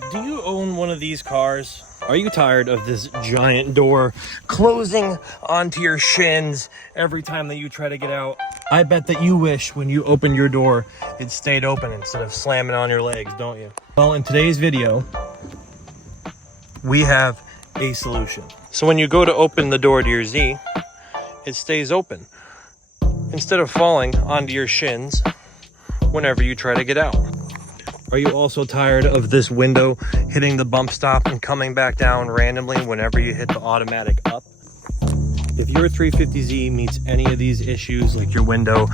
Do you own one of these cars? Are you tired of this giant door closing onto your shins every time that you try to get out? I bet that you wish when you open your door, it stayed open instead of slamming on your legs, don't you? Well, in today's video, we have a solution. So when you go to open the door to your Z, it stays open instead of falling onto your shins whenever you try to get out. Are you also tired of this window hitting the bump stop and coming back down randomly whenever you hit the automatic up? If your 350Z meets any of these issues, like your window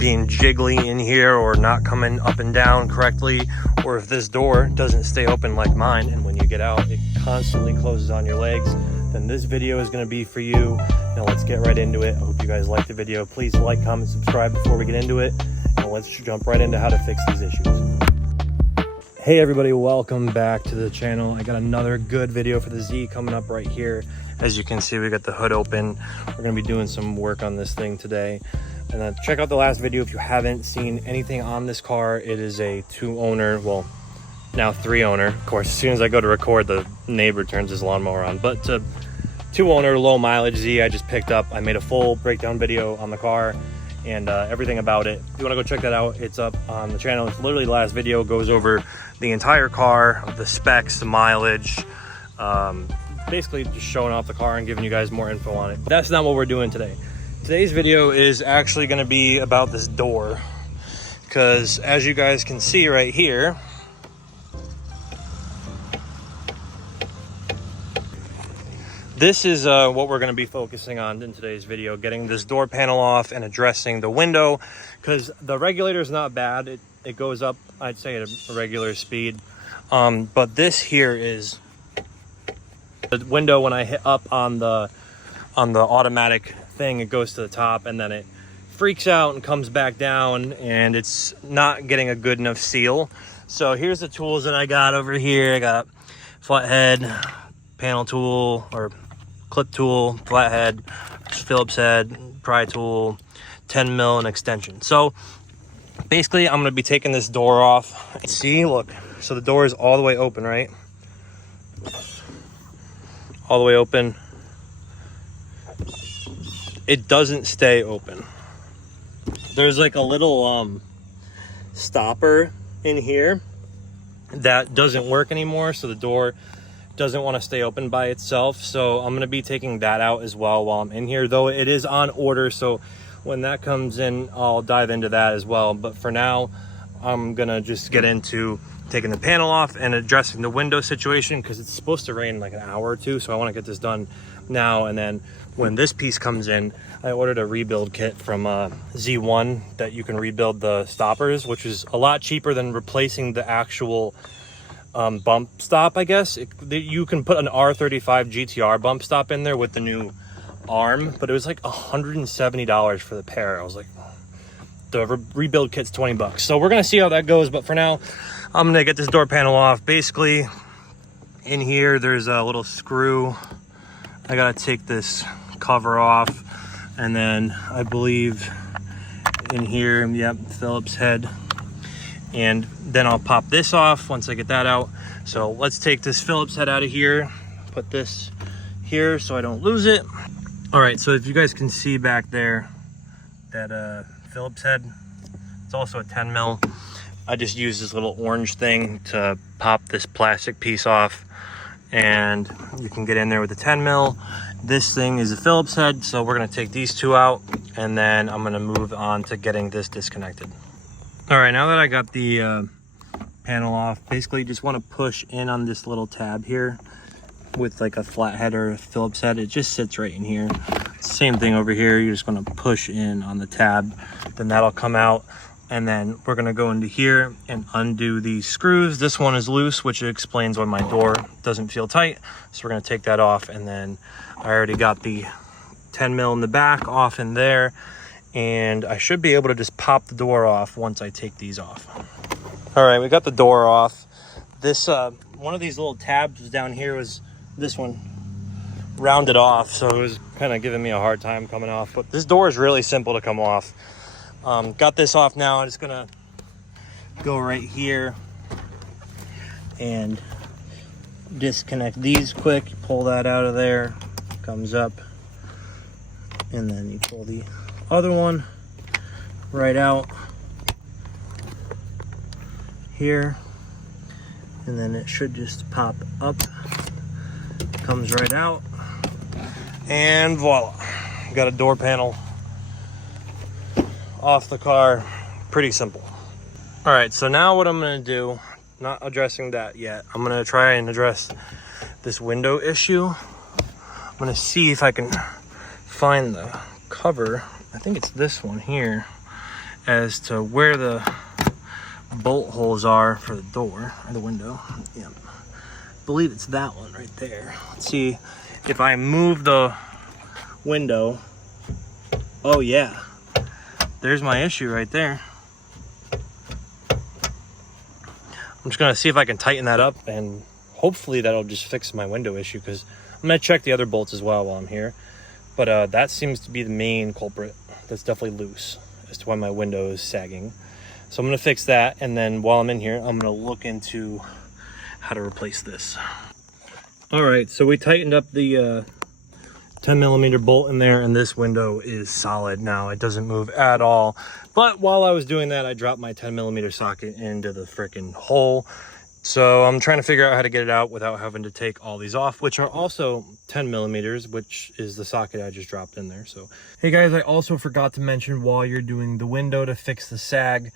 being jiggly in here or not coming up and down correctly, or if this door doesn't stay open like mine and when you get out it constantly closes on your legs, then this video is going to be for you. Now let's get right into it. I hope you guys liked the video. Please like, comment, subscribe before we get into it, and let's jump right into how to fix these issues. Hey everybody, welcome back to the channel. I got another good video for the Z coming up right here. As you can see, we got the hood open. We're gonna be doing some work on this thing today. And then check out the last video if you haven't seen anything on this car. It is a 2-owner, well, now 3-owner. Of course, as soon as I go to record, the neighbor turns his lawnmower on. But 2-owner, low mileage Z I just picked up. I made a full breakdown video on the car and everything about it. If you wanna go check that out, it's up on the channel. It's literally the last video, goes over the entire car, the specs, the mileage, basically just showing off the car and giving you guys more info on it. That's not what we're doing today. Today's video is actually gonna be about this door, because as you guys can see right here, this is what we're going to be focusing on in today's video, getting this door panel off and addressing the window, because the regulator is not bad. It goes up, I'd say, at a regular speed. But this here is the window. When I hit up on the automatic thing, it goes to the top and then it freaks out and comes back down, and it's not getting a good enough seal. So here's the tools that I got over here. I got flathead, panel tool, or clip tool, flathead, Phillips head, pry tool, 10 mil and extension. So basically I'm going to be taking this door off. See, look, so the door is all the way open, right? All the way open. It doesn't stay open. There's like a little stopper in here that doesn't work anymore, so the door doesn't want to stay open by itself. So I'm going to be taking that out as well while I'm in here, though it is on order, so when that comes in I'll dive into that as well. But for now I'm gonna just get into taking the panel off and addressing the window situation, because it's supposed to rain in like an hour or two, so I want to get this done now. And then when this piece comes in, I ordered a rebuild kit from Z1 that you can rebuild the stoppers, which is a lot cheaper than replacing the actual bump stop, I guess. You can put an R35 GTR bump stop in there with the new arm, but it was like $170 for the pair. I was like, the rebuild kit's 20 bucks. So we're gonna see how that goes, but for now, I'm gonna get this door panel off. Basically, in here, there's a little screw. I gotta take this cover off, and then I believe in here, yep, Phillips head. And then I'll pop this off once I get that out. So let's take this Phillips head out of here, put this here so I don't lose it. All right, so if you guys can see back there, that Phillips head, it's also a 10 mil. I just used this little orange thing to pop this plastic piece off, and you can get in there with the 10 mil. This thing is a Phillips head, so we're gonna take these two out, and then I'm gonna move on to getting this disconnected. All right, now that I got the panel off, basically you just want to push in on this little tab here with like a flathead or a Phillips head. It just sits right in here. Same thing over here. You're just going to push in on the tab, then that'll come out, and then we're going to go into here and undo these screws. This one is loose, which explains why my door doesn't feel tight. So we're going to take that off, and then I already got the 10 mil in the back off in there, and I should be able to just pop the door off once I take these off. All right, we got the door off. This one of these little tabs down here was this one rounded off, so it was kind of giving me a hard time coming off. But this door is really simple to come off. Got this off now. I'm just gonna go right here and disconnect these quick. Pull that out of there, comes up, and then you pull the other one right out here, and then it should just pop up, comes right out, and voila, got a door panel off the car. Pretty simple. All right, so now what I'm gonna do, not addressing that yet, I'm gonna try and address this window issue. I'm gonna see if I can find the cover, I think it's this one here, as to where the bolt holes are for the door or the window. Yeah, I believe it's that one right there. Let's see if I move the window. Oh yeah, there's my issue right there. I'm just gonna see if I can tighten that up, and hopefully that'll just fix my window issue, because I'm gonna check the other bolts as well while I'm here. But that seems to be the main culprit. That's definitely loose as to why my window is sagging. So I'm gonna fix that, and then while I'm in here, I'm gonna look into how to replace this. All right, so we tightened up the 10mm bolt in there, and this window is solid now. It doesn't move at all. But while I was doing that, I dropped my 10mm socket into the freaking hole. So I'm trying to figure out how to get it out without having to take all these off, which are also 10mm, which is the socket I just dropped in there. So, hey guys, I also forgot to mention, while you're doing the window to fix the sag,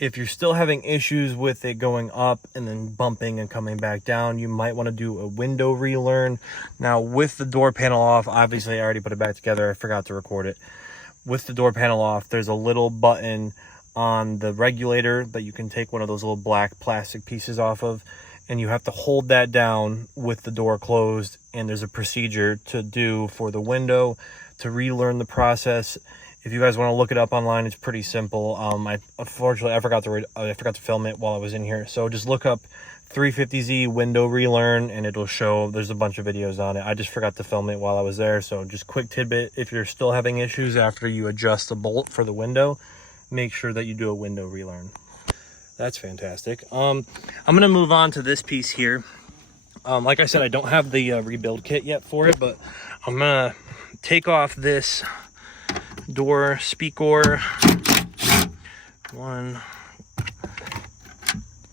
if you're still having issues with it going up and then bumping and coming back down, you might want to do a window relearn. Now, with the door panel off, obviously I already put it back together. I forgot to record it. With the door panel off, there's a little button on the regulator that you can take one of those little black plastic pieces off of, and you have to hold that down with the door closed. And there's a procedure to do for the window to relearn the process. If you guys want to look it up online, it's pretty simple. Unfortunately, I forgot to film it while I was in here. So just look up 350Z window relearn, and it'll show. There's a bunch of videos on it. I just forgot to film it while I was there. So just quick tidbit: if you're still having issues after you adjust the bolt for the window, make sure that you do a window relearn. That's fantastic. I'm gonna move on to this piece here. Like I said, I don't have the rebuild kit yet for it, but I'm gonna take off this door speaker one,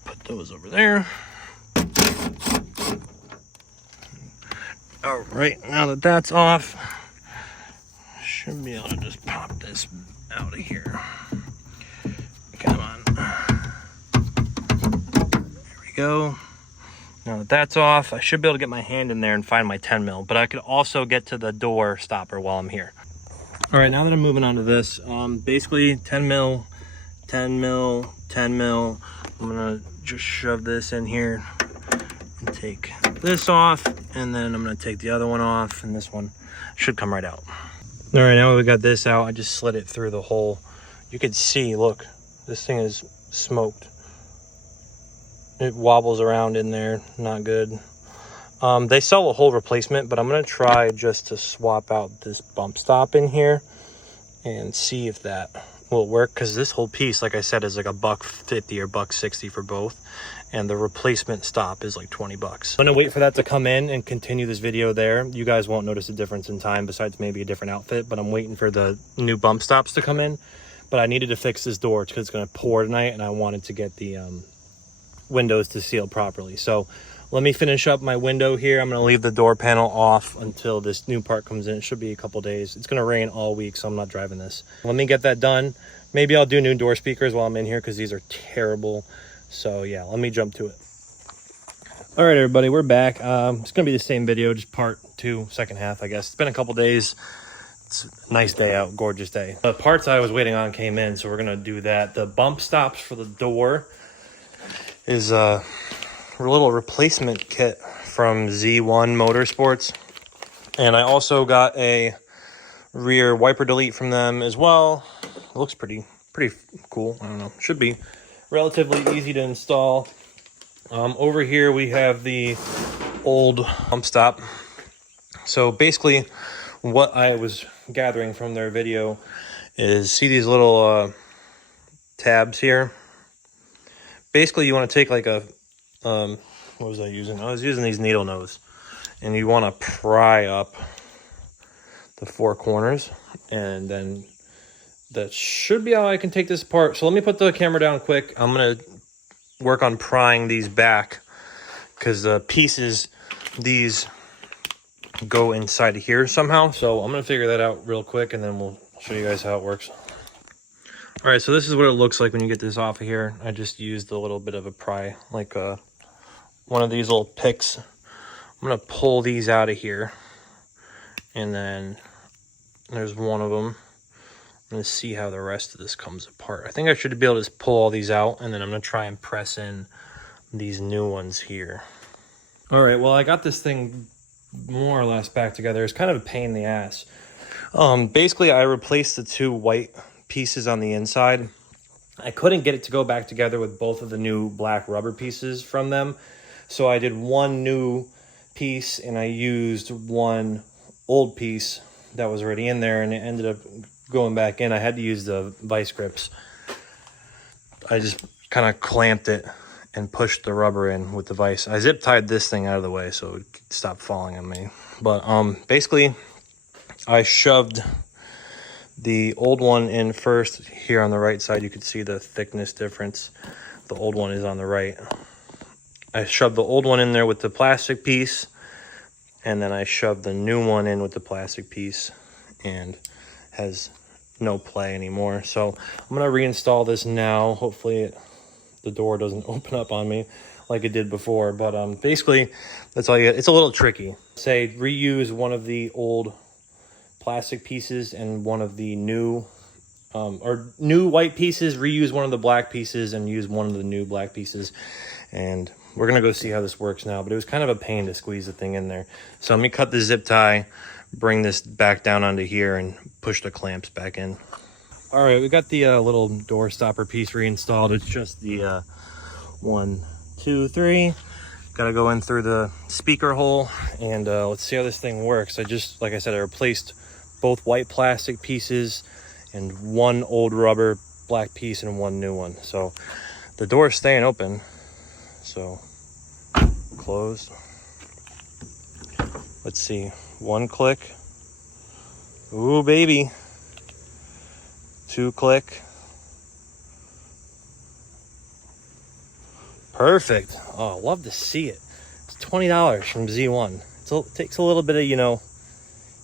put those over there. All right, now that that's off, should be able to just pop this out of here. Come on, there we go. Now that that's off, I should be able to get my hand in there and find my 10mm, but I could also get to the door stopper while I'm here. All right, now that I'm moving on to this, basically 10mm, 10mm, 10mm. I'm gonna just shove this in here and take this off, and then I'm gonna take the other one off, and this one should come right out. All right, now we got this out, I just slid it through the hole. You could see, look, this thing is smoked. It wobbles around in there, not good. They sell a whole replacement, but I'm gonna try just to swap out this bump stop in here and see if that will work, because this whole piece, like I said, is like $150 or $160 for both, and the replacement stop is like $20. I'm gonna wait for that to come in and continue this video there. You guys won't notice a difference in time besides maybe a different outfit, but I'm waiting for the new bump stops to come in. But I needed to fix this door because it's gonna pour tonight, and I wanted to get the windows to seal properly. So let me finish up my window here. I'm gonna leave the door panel off until this new part comes in. It should be a couple days. It's gonna rain all week, so I'm not driving this. Let me get that done. Maybe I'll do new door speakers while I'm in here, because these are terrible. So yeah, let me jump to it. All right, everybody, we're back. It's gonna be the same video, just part 2, second half, I guess. It's been a couple days. It's a nice day out, gorgeous day. The parts I was waiting on came in, so we're gonna do that. The bump stops for the door is a little replacement kit from Z1 Motorsports, and I also got a rear wiper delete from them as well. It looks pretty cool. I don't know, should be relatively easy to install. Over here we have the old bump stop. So basically what I was gathering from their video is, see these little tabs here? Basically you want to take like a what was I using? I was using these needle nose, and you want to pry up the 4 corners, and then that should be how I can take this apart. So let me put the camera down quick. I'm gonna work on prying these back, because the pieces, these go inside of here somehow. So I'm gonna figure that out real quick, and then we'll show you guys how it works. All right, so this is what it looks like when you get this off of here. I just used a little bit of a pry, like one of these little picks. I'm gonna pull these out of here, and then there's one of them. I'm gonna see how the rest of this comes apart. I think I should be able to just pull all these out, and then I'm gonna try and press in these new ones here. All right, well, I got this thing more or less back together. It's kind of a pain in the ass. Basically, I replaced the 2 white pieces on the inside. I couldn't get it to go back together with both of the new black rubber pieces from them. So I did 1 new piece, and I used 1 old piece that was already in there, and it ended up going back in. I had to use the vice grips. I just kind of clamped it and pushed the rubber in with the vise. I zip tied this thing out of the way so it would stop falling on me. But basically, I shoved the old one in first. Here on the right side, you can see the thickness difference. The old one is on the right. I shoved the old one in there with the plastic piece, and then I shoved the new one in with the plastic piece, and has no play anymore. So I'm gonna reinstall this now. Hopefully the door doesn't open up on me like it did before. But basically, that's all you get. It's a little tricky. Say reuse one of the old plastic pieces and one of the new or new white pieces, reuse one of the black pieces and use one of the new black pieces. And we're gonna go see how this works now, but it was kind of a pain to squeeze the thing in there. So let me cut the zip tie, bring this back down onto here, and push the clamps back in. All right, we got the little door stopper piece reinstalled. It's just the 1, 2, 3. Gotta go in through the speaker hole, and let's see how this thing works. Like I said, I replaced both white plastic pieces and 1 old rubber black piece and 1 new one. So the door is staying open. So closed. Let's see, 1 click. Ooh, baby. 2 click. Perfect. Oh, love to see it. It's $20 from Z1. It takes a little bit of, you know,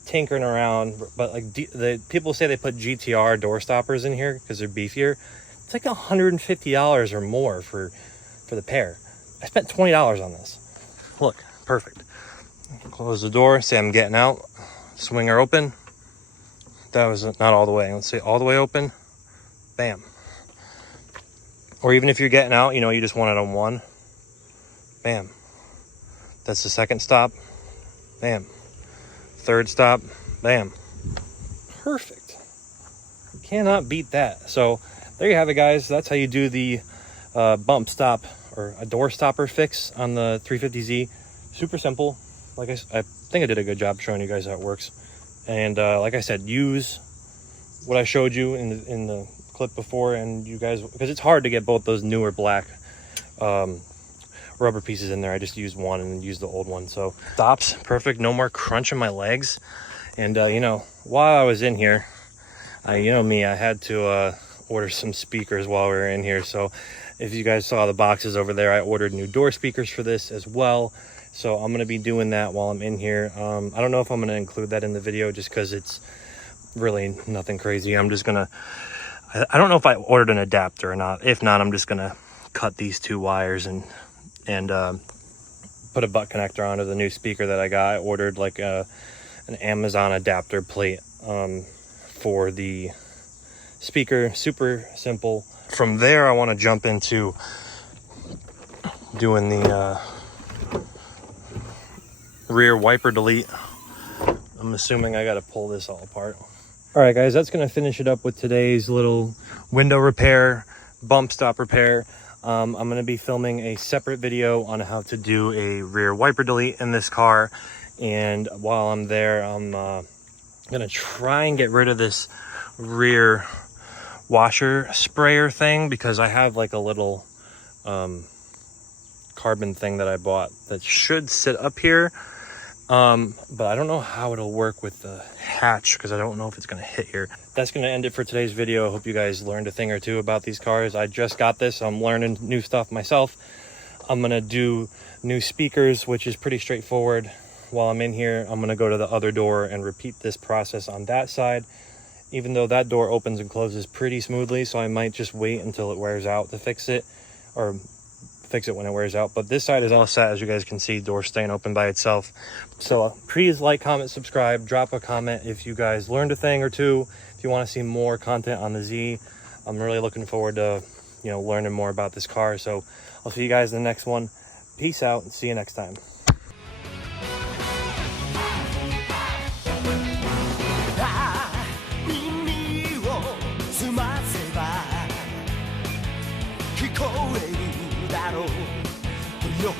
tinkering around, but like the people say they put GTR door stoppers in here because they're beefier. It's like $150 or more for the pair. I spent $20 on this. Look, perfect. Close the door, say I'm getting out. Swing her open. That was not all the way. Let's say all the way open. Bam. Or even if you're getting out, you know, you just want it on 1. Bam. That's the 2nd stop. Bam. 3rd stop. Bam. Perfect. You cannot beat that. So there you have it, guys. That's how you do the bump stop or a door stopper fix on the 350Z. Super simple. Like I think I did a good job showing you guys how it works. And like I said, use what I showed you in the clip before, and you guys, because it's hard to get both those newer black rubber pieces in there. I just used 1 and used the old one. So stops perfect. No more crunching my legs. And you know, while I was in here, you know me, I had to order some speakers while we were in here. So if you guys saw the boxes over there, I ordered new door speakers for this as well. So I'm going to be doing that while I'm in here. I don't know if I'm going to include that in the video just because it's really nothing crazy. I'm just going to, I don't know if I ordered an adapter or not. If not, I'm just going to cut these 2 wires and put a butt connector onto the new speaker that I got. I ordered like an Amazon adapter plate for the speaker. Super simple. From there, I want to jump into doing the rear wiper delete. I'm assuming I got to pull this all apart. All right, guys, that's going to finish it up with today's little window repair, bump stop repair. I'm going to be filming a separate video on how to do a rear wiper delete in this car. And while I'm there, I'm going to try and get rid of this rear washer sprayer thing, because I have like a little carbon thing that I bought that should sit up here. But I don't know how it'll work with the hatch because I don't know if it's going to hit here. That's going to end it for today's video. I hope you guys learned a thing or two about these cars. I just got this, so I'm learning new stuff myself. I'm going to do new speakers, which is pretty straightforward. While I'm in here, I'm going to go to the other door and repeat this process on that side, even though that door opens and closes pretty smoothly. So I might just wait until it wears out to fix it, or fix it when it wears out. But this side is all set, as you guys can see, door staying open by itself. So please like, comment, subscribe, drop a comment if you guys learned a thing or two. If you want to see more content on the Z, I'm really looking forward to, you know, learning more about this car. So I'll see you guys in the next one. Peace out and see you next time. Yo,